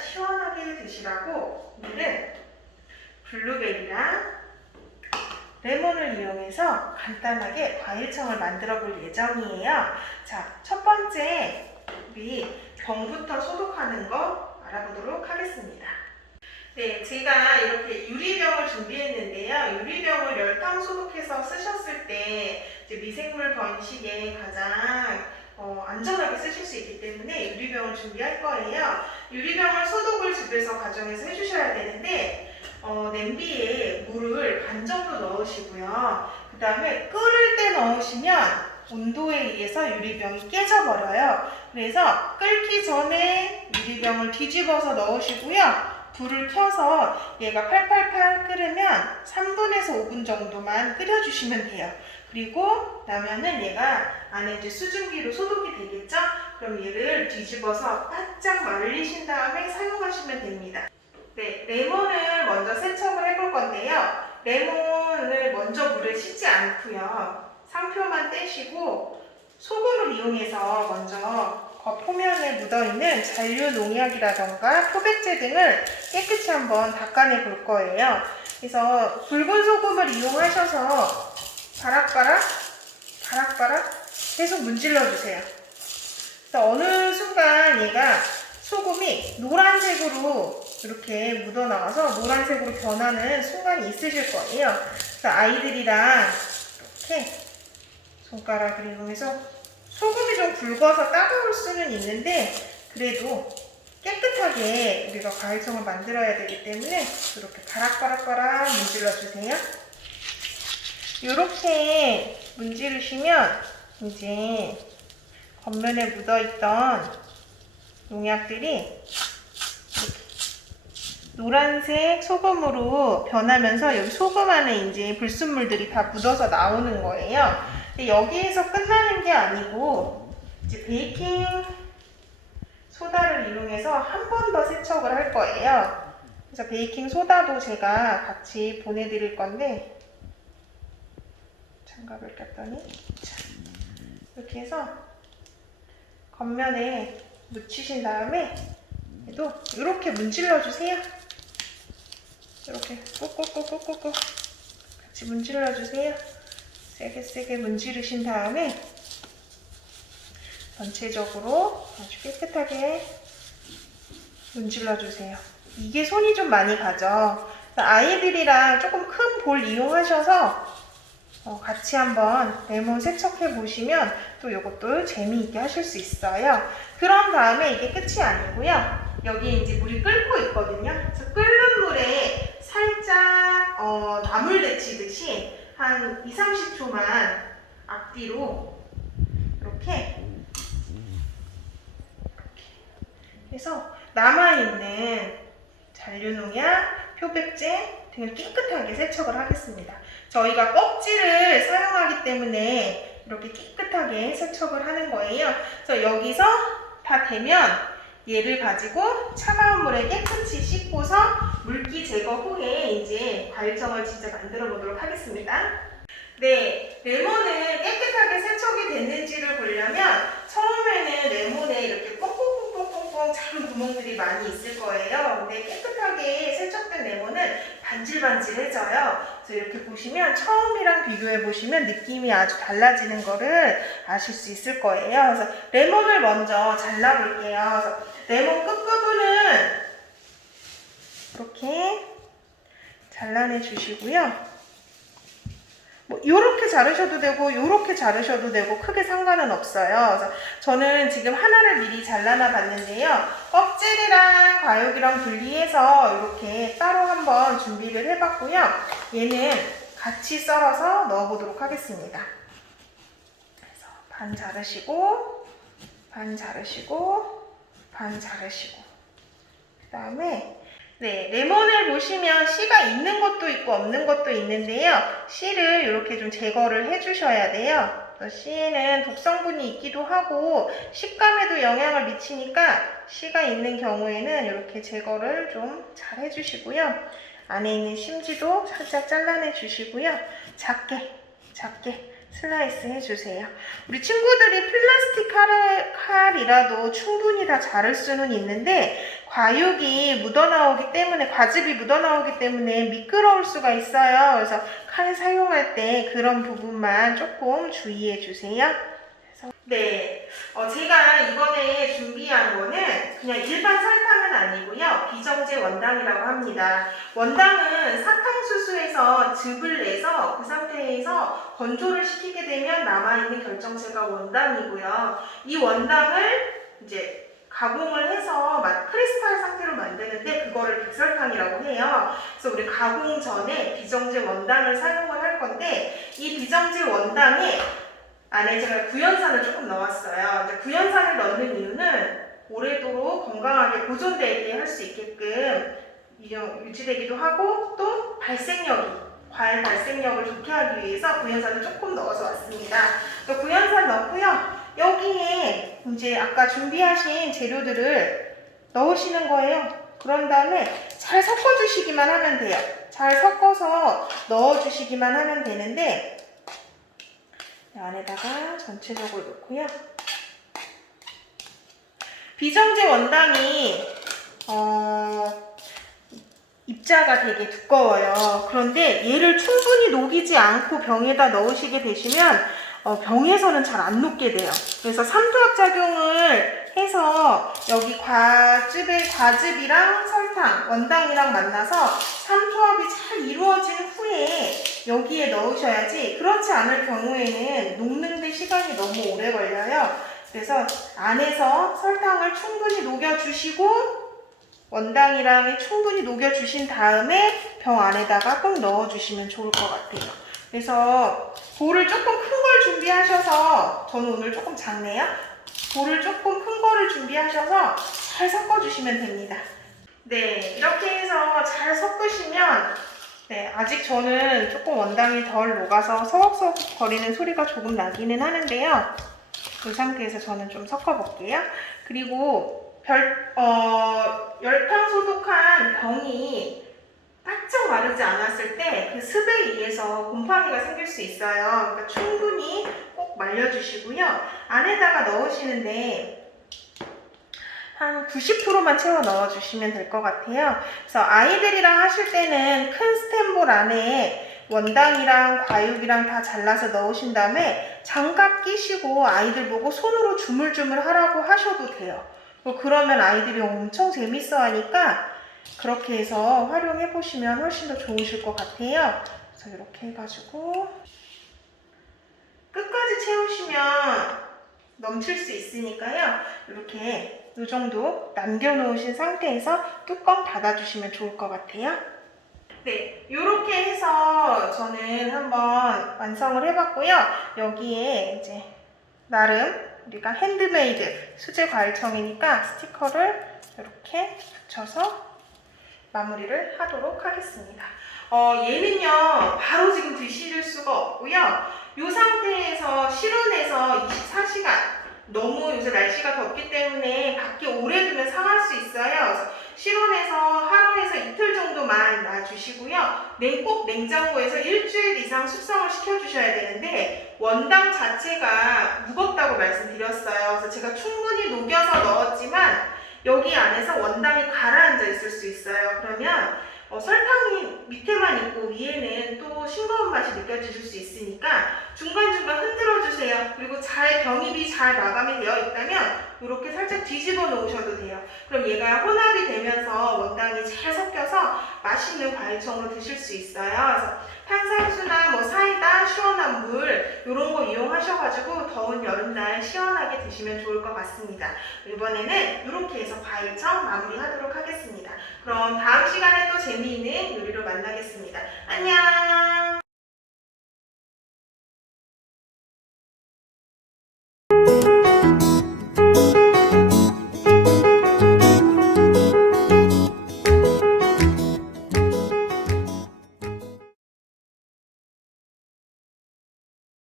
시원하게 드시라고 오늘은 블루베리랑 레몬을 이용해서 간단하게 과일청을 만들어 볼 예정이에요. 자, 첫 번째 우리 병부터 소독하는 거 알아보도록 하겠습니다. 네, 제가 이렇게 유리병을 준비했는데요. 유리병을 열탕 소독해서 쓰셨을 때 미생물 번식에 가장 어, 안전하게 쓰실 수 있기 때문에 유리병을 준비할 거예요. 유리병을 소독을 집에서 가정에서 해주셔야 되는데 어, 냄비에 물을 반 정도 넣으시고요. 그 다음에 끓을 때 넣으시면 온도에 의해서 유리병이 깨져버려요. 그래서 끓기 전에 유리병을 뒤집어서 넣으시고요. 불을 켜서 얘가 팔팔팔 끓으면 3분에서 5분 정도만 끓여주시면 돼요. 그리고 나면은 얘가 안에 이제 수증기로 소독이 되겠죠? 그럼 얘를 뒤집어서 바짝 말리신 다음에 사용하시면 됩니다. 네, 레몬을 먼저 세척을 해볼 건데요. 레몬을 먼저 물에 씻지 않고요. 상표만 떼시고 소금을 이용해서 먼저 겉표면에 묻어있는 잔류 농약이라던가 표백제 등을 깨끗이 한번 닦아내 볼 거예요. 그래서 붉은 소금을 이용하셔서 바락바락 바락바락 계속 문질러 주세요. 어느 순간 얘가 소금이 노란색으로 이렇게 묻어 나와서 노란색으로 변하는 순간이 있으실 거예요. 그래서 아이들이랑 이렇게 손가락을 이용해서 소금이 좀 굵어서 따가울 수는 있는데 그래도 깨끗하게 우리가 과일청을 만들어야 되기 때문에 이렇게 바락바락바락 문질러 주세요. 이렇게 문지르시면 이제 겉면에 묻어있던 농약들이 노란색 소금으로 변하면서 여기 소금 안에 이제 불순물들이 다 묻어서 나오는 거예요. 근데 여기에서 끝나는 게 아니고 이제 베이킹 소다를 이용해서 한 번 더 세척을 할 거예요. 그래서 베이킹 소다도 제가 같이 보내드릴 건데 장갑을 꼈더니 자, 이렇게 해서 겉면에 묻히신 다음에 또 이렇게 문질러 주세요. 이렇게 꾹꾹꾹꾹꾹꾹 같이 문질러 주세요. 세게 세게 문지르신 다음에 전체적으로 아주 깨끗하게 문질러 주세요. 이게 손이 좀 많이 가죠. 아이들이랑 조금 큰 볼 이용하셔서 어, 같이 한번 레몬 세척해 보시면 또 이것도 재미있게 하실 수 있어요. 그런 다음에 이게 끝이 아니고요. 여기 이제 물이 끓고 있거든요. 그래서 끓는 물에 살짝 어, 나물 데치듯이 한 2, 30초만 앞뒤로 이렇게 해서 남아있는 잔류농약, 표백제 등을 깨끗하게 세척을 하겠습니다. 저희가 껍질을 사용하기 때문에 이렇게 깨끗하게 세척을 하는 거예요. 그래서 여기서 다 되면 얘를 가지고 차가운 물에 깨끗이 씻고서 물기 제거 후에 이제 과일청을 진짜 만들어 보도록 하겠습니다. 네, 레몬을 깨끗하게 세척이 됐는지를 보려면 처음에는 레몬에 이렇게 뽕뽕 뽕뽕뽕 작은 구멍들이 많이 있을 거예요. 근데 깨끗하게 세척된 레몬은 반질반질해져요. 그래서 이렇게 보시면 처음이랑 비교해 보시면 느낌이 아주 달라지는 거를 아실 수 있을 거예요. 그래서 레몬을 먼저 잘라볼게요. 그래서 레몬 끝부분은 이렇게 잘라내 주시고요. 뭐 요렇게 자르셔도 되고 요렇게 자르셔도 되고 크게 상관은 없어요. 저는 지금 하나를 미리 잘라놔 봤는데요. 껍질이랑 과육이랑 분리해서 이렇게 따로 한번 준비를 해봤고요. 얘는 같이 썰어서 넣어보도록 하겠습니다. 그래서 반 자르시고 반 자르시고 반 자르시고 그 다음에 네, 레몬을 보시면 씨가 있는 것도 있고 없는 것도 있는데요. 씨를 이렇게 좀 제거를 해주셔야 돼요. 씨에는 독성분이 있기도 하고 식감에도 영향을 미치니까 씨가 있는 경우에는 이렇게 제거를 좀 잘 해주시고요. 안에 있는 심지도 살짝 잘라내 주시고요. 작게, 작게 슬라이스 해주세요. 우리 친구들이 플라스틱 칼, 칼이라도 충분히 다 자를 수는 있는데 과육이 묻어나오기 때문에 과즙이 묻어나오기 때문에 미끄러울 수가 있어요. 그래서 칼 사용할 때 그런 부분만 조금 주의해 주세요. 네, 어, 제가 이번에 준비한 거는 그냥 일반 설탕은 아니고요. 비정제 원당이라고 합니다. 원당은 사탕수수에서 즙을 내서 그 상태에서 건조를 시키게 되면 남아있는 결정체가 원당이고요. 이 원당을 이제 가공을 해서 마- 크리스탈 상태로 만드는데 그거를 백설탕이라고 해요. 그래서 우리 가공 전에 비정제 원당을 사용을 할 건데 이 비정제 원당에 안에 제가 구연산을 조금 넣었어요. 이제 구연산을 넣는 이유는 오래도록 건강하게 보존되게 할 수 있게끔 유지되기도 하고 또 발생력이 과일 발생력을 좋게 하기 위해서 구연산을 조금 넣어서 왔습니다. 구연산 넣고요. 여기에 이제 아까 준비하신 재료들을 넣으시는 거예요. 그런 다음에 잘 섞어주시기만 하면 돼요. 잘 섞어서 넣어주시기만 하면 되는데 이 안에다가 전체적으로 넣고요. 비정제 원당이 어, 입자가 되게 두꺼워요. 그런데 얘를 충분히 녹이지 않고 병에다 넣으시게 되시면 어, 병에서는 잘 안 녹게 돼요. 그래서 삼투압 작용을 해서 여기 과즙의 과즙이랑 설탕, 원당이랑 만나서 삼투압이 잘 이루어진 후에 여기에 넣으셔야지 그렇지 않을 경우에는 녹는데 시간이 너무 오래 걸려요. 그래서 안에서 설탕을 충분히 녹여주시고 원당이랑 충분히 녹여주신 다음에 병 안에다가 꼭 넣어주시면 좋을 것 같아요. 그래서 볼을 조금 큰 걸 준비하셔서 저는 오늘 조금 작네요. 볼을 조금 큰 거를 준비하셔서 잘 섞어주시면 됩니다. 네, 이렇게 해서 잘 섞으시면 네, 아직 저는 조금 원당이 덜 녹아서 서걱서걱 거리는 소리가 조금 나기는 하는데요. 그 상태에서 저는 좀 섞어볼게요. 그리고 별, 어, 열탕 소독한 병이 바짝 마르지 않았을 때 그 습에 의해서 곰팡이가 생길 수 있어요. 그러니까 충분히 꼭 말려주시고요. 안에다가 넣으시는데 한 90%만 채워 넣어주시면 될 것 같아요. 그래서 아이들이랑 하실 때는 큰 스텐볼 안에 원당이랑 과육이랑 다 잘라서 넣으신 다음에 장갑 끼시고 아이들 보고 손으로 주물주물 하라고 하셔도 돼요. 뭐 그러면 아이들이 엄청 재밌어 하니까 그렇게 해서 활용해 보시면 훨씬 더 좋으실 것 같아요. 그래서 이렇게 해가지고 끝까지 채우시면 넘칠 수 있으니까요. 이렇게 이 정도 남겨놓으신 상태에서 뚜껑 닫아주시면 좋을 것 같아요. 네, 이렇게 해서 저는 한번 완성을 해봤고요. 여기에 이제 나름 우리가 핸드메이드 수제 과일청이니까 스티커를 이렇게 붙여서 마무리를 하도록 하겠습니다. 어, 얘는요, 바로 지금 드실 수가 없고요. 이 상태에서 실온에서 24시간, 너무 요새 날씨가 덥기 때문에 밖에 오래 두면 상할 수 있어요. 실온에서 하루에서 이틀 정도만 놔주시고요. 냉, 꼭 냉장고에서 일주일 이상 숙성을 시켜주셔야 되는데, 원당 자체가 무겁다고 말씀드렸어요. 그래서 제가 충분히 녹여서 넣었지만, 여기 안에서 원당이 가라앉아 있을 수 있어요. 그러면 어, 설탕이 밑에만 있고 위에는 또 싱거운 맛이 느껴지실 수 있으니까 중간중간 흔들어 주세요. 그리고 잘 병입이 잘 마감이 되어 있다면 이렇게 살짝 뒤집어 놓으셔도 돼요. 그럼 얘가 혼합이 되면서 원당이 잘 맛있는 과일청으로 드실 수 있어요. 탄산수나 뭐 사이다, 시원한 물 이런 거 이용하셔가지고 더운 여름날 시원하게 드시면 좋을 것 같습니다. 이번에는 이렇게 해서 과일청 마무리하도록 하겠습니다. 그럼 다음 시간에 또 재미있는 요리로 만나겠습니다. 안녕!